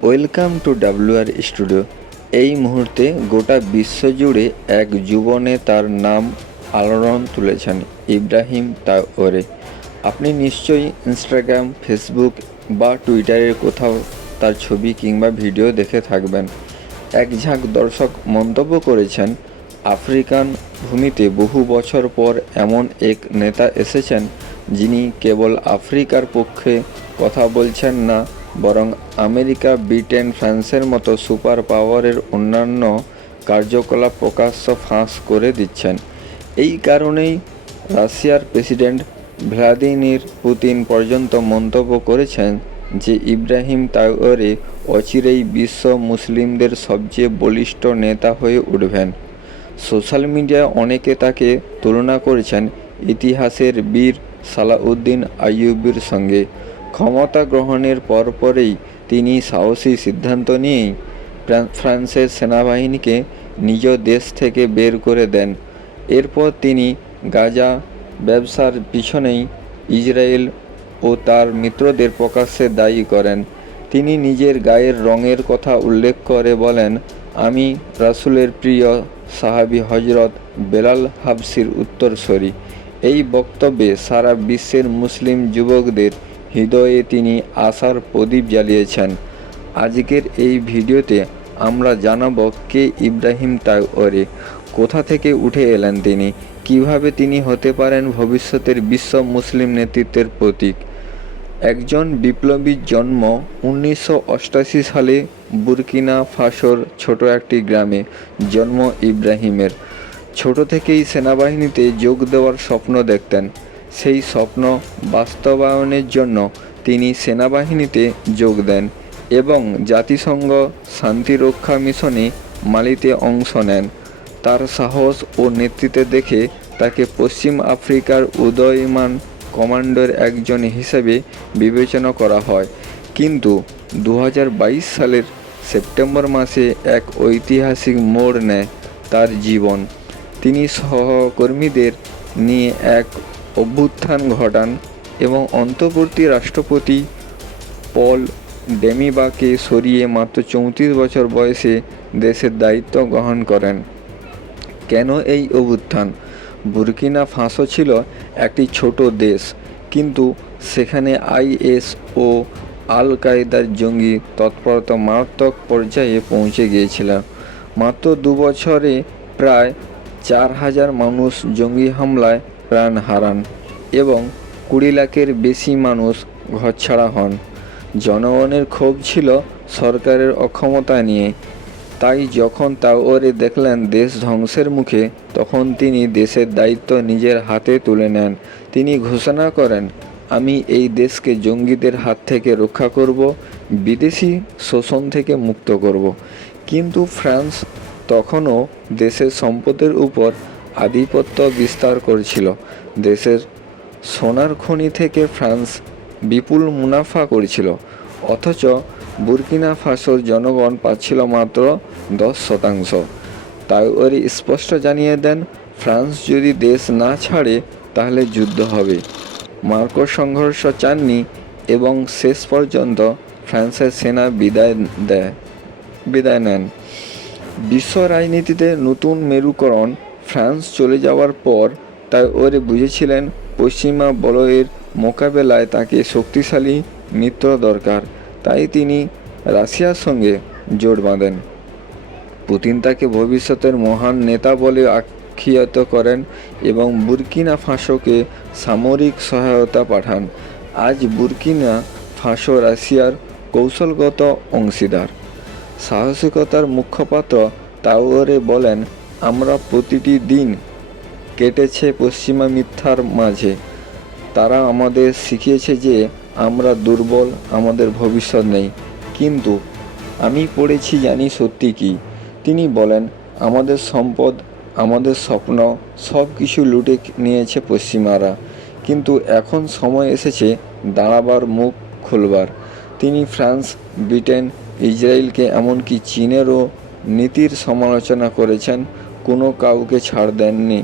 Welcome to WR studio এই মুহূর্তে গোটা বিশ্বজুড়ে এক যুবনে তার নাম আলোড়ন তুলেছেন ইব্রাহিম তাওরে আপনি নিশ্চয়ই ইনস্টাগ্রাম ফেসবুক বা টুইটারের কোথাও তার ছবি কিংবা ভিডিও দেখে থাকবেন। এক ঝাঁক দর্শক মন্তব্য করেছেন, আফ্রিকান ভূমিতে বহু বছর পর এমন এক নেতা এসেছেন যিনি কেবল আফ্রিকার পক্ষে কথা বলছেন না বরং আমেরিকা, ব্রিটেন, ফ্রান্সের মতো সুপার পাওয়ারের অন্যান্য কার্যকলাপ প্রকাশ্য ফাঁস করে দিচ্ছেন। এই কারণেই রাশিয়ার প্রেসিডেন্ট ভ্লাদিমির পুতিন পর্যন্ত মন্তব্য করেছেন যে ইব্রাহিম তাওয়ারে অচিরেই বিশ্ব মুসলিমদের সবচেয়ে বলিষ্ঠ নেতা হয়ে উঠবেন। সোশ্যাল মিডিয়ায় অনেকে তাকে তুলনা করেছেন ইতিহাসের বীর সালাউদ্দিন আইয়ুবের সঙ্গে। ক্ষমতা গ্রহণের পরপরেই তিনি সাহসী সিদ্ধান্ত নিয়েই ফ্রান্সের সেনাবাহিনীকে নিজ দেশ থেকে বের করে দেন। এরপর তিনি গাজা ব্যবসার পিছনেই ইসরায়েল ও তার মিত্রদের প্রকাশ্যে দায়ী করেন। তিনি নিজের গায়ের রঙের কথা উল্লেখ করে বলেন, আমি রাসুলের প্রিয় সাহাবী হজরত বেলাল হাবসির উত্তরসূরি। এই বক্তব্যে সারা বিশ্বের মুসলিম যুবকদের হৃদয়ে তিনি আশার প্রদীপ জ্বালিয়েছেন। আজকের এই ভিডিওতে আমরা জানাব কে ইব্রাহিম তাওরে কোথা থেকে উঠে এলেন তিনি, কীভাবে তিনি হতে পারেন ভবিষ্যতের বিশ্ব মুসলিম নেতৃত্বের প্রতীক। একজন বিপ্লবীর জন্ম উনিশশো সালে বুরকিনা ফাসোর ছোট একটি গ্রামে জন্ম ইব্রাহিমের। ছোট থেকেই সেনাবাহিনীতে যোগ দেওয়ার স্বপ্ন দেখতেন। সেই স্বপ্ন বাস্তবায়নের জন্য তিনি সেনাবাহিনীতে যোগ দেন এবং জাতিসংঘ শান্তিরক্ষা মিশনে মালিতে অংশ নেন। তার সাহস ও নেতৃত্বে দেখে তাকে পশ্চিম আফ্রিকার উদয়মান কমান্ডোর একজন হিসেবে বিবেচনা করা হয়। কিন্তু দু হাজার বাইশ সালের সেপ্টেম্বর মাসে এক ঐতিহাসিক মোড় নেয় তার জীবন। তিনি সহকর্মীদের নিয়ে এক অভ্যুত্থান ঘটান এবং অন্তর্বর্তী রাষ্ট্রপতি পল ডেমিবাকে সরিয়ে মাত্র চৌত্রিশ বছর বয়সে দেশের দায়িত্ব গ্রহণ করেন। কেন এই অভ্যুত্থান? বুরকিনা ফাঁসো ছিল একটি ছোট দেশ, কিন্তু সেখানে আইএস ও আল কায়দার জঙ্গি তৎপরতা মারাত্মক পর্যায়ে পৌঁছে গিয়েছিল। মাত্র দু বছরে প্রায় চার হাজার মানুষ জঙ্গি হামলায় প্রাণ হারান এবং কুড়ি লাখের বেশি মানুষ ঘরছাড়া হন। জনগণের ক্ষোভ ছিল সরকারের অক্ষমতা নিয়ে। তাই যখন তাওরে দেখলেন দেশ ধ্বংসের মুখে, তখন তিনি দেশের দায়িত্ব নিজের হাতে তুলে নেন। তিনি ঘোষণা করেন, আমি এই দেশকে জঙ্গিদের হাত থেকে রক্ষা করব, বিদেশি শোষণ থেকে মুক্ত করব। কিন্তু ফ্রান্স তখনও দেশের সম্পদের উপর আধিপত্য বিস্তার করেছিল। দেশের সোনার খনি থেকে ফ্রান্স বিপুল মুনাফা করেছিল। অথচ বুরকিনা ফাসোর জনগণ পাচ্ছিল মাত্র দশ শতাংশ। তাই ওর স্পষ্ট জানিয়ে দেন, ফ্রান্স যদি দেশ না ছাড়ে, তাহলে যুদ্ধ হবে। মার্কো সংঘর্ষ চাননি এবং শেষ পর্যন্ত ফ্রান্সের সেনা বিদায় দেয়, বিদায় নেন। বিশ্ব রাজনীতিতে নতুন মেরুকরণ ফ্রান্স চলে যাওয়ার পর তাই ওরে বুঝেছিলেন পশ্চিমা বলয়ের মোকাবেলায় তাকে শক্তিশালী মিত্র দরকার, তাই তিনি রাশিয়ার সঙ্গে জোট বাঁধেন। পুতিন তাকে ভবিষ্যতের মহান নেতা বলে আখ্যায়িত করেন এবং বুরকিনা ফাঁসোকে সামরিক সহায়তা পাঠান। আজ বুরকিনা ফাঁসো রাশিয়ার কৌশলগত অংশীদার। সাহসিকতার মুখপাত্র তাওরে বলেন আমরা প্রতিটি দিন কেটেছে পশ্চিমা মিথ্যার মাঝে। তারা আমাদের শিখিয়েছে যে আমরা দুর্বল, আমাদের ভবিষ্যৎ নেই। কিন্তু আমি পড়েছি জানি সত্যি কি। তিনি বলেন, আমাদের সম্পদ, আমাদের স্বপ্ন সব কিছু লুটে নিয়েছে পশ্চিমারা। কিন্তু এখন সময় এসেছে দাঁড়াবার, মুখ খুলবার। তিনি ফ্রান্স, ব্রিটেন, ইসরায়েলকে এমনকি চীনেরও নীতির সমালোচনা করেছেন। কোনো কাউকে ছাড় দেননি।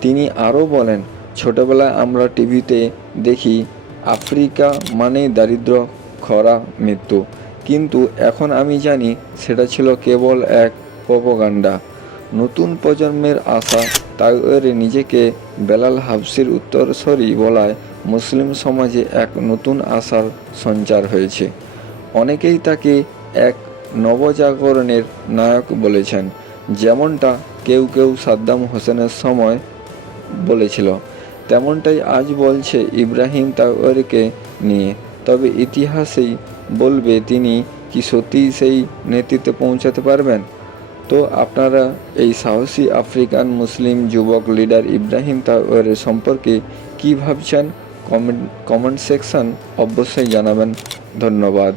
তিনি আরও বলেন, ছোটবেলায় আমরা টিভিতে দেখি, আফ্রিকা মানেই দারিদ্র, খরা, মৃত্যু। কিন্তু এখন আমি জানি সেটা ছিল কেবল এক প্রপগান্ডা। নতুন প্রজন্মের আশা তাওয়ারে নিজেকে বেলাল হাফসির উত্তরসরি বলায় মুসলিম সমাজে এক নতুন আশার সঞ্চার হয়েছে। অনেকেই তাকে এক নবজাগরণের নায়ক বলেছেন। যেমনটা কেউ কেউ সাদ্দাম হোসেনের সময় বলেছিল, তেমনটাই আজ বলছে ইব্রাহিম তাওয়ারকে নিয়ে। তবে ইতিহাসেই বলবে তিনি কি সত্যিই সেই নেতৃত্বে পৌঁছাতে পারবেন? তো আপনারা এই সাহসী আফ্রিকান মুসলিম যুবক লিডার ইব্রাহিম তাওয়ারের সম্পর্কে কী ভাবছেন? কমেন্ট কমেন্ট সেকশন অবশ্যই জানাবেন। ধন্যবাদ।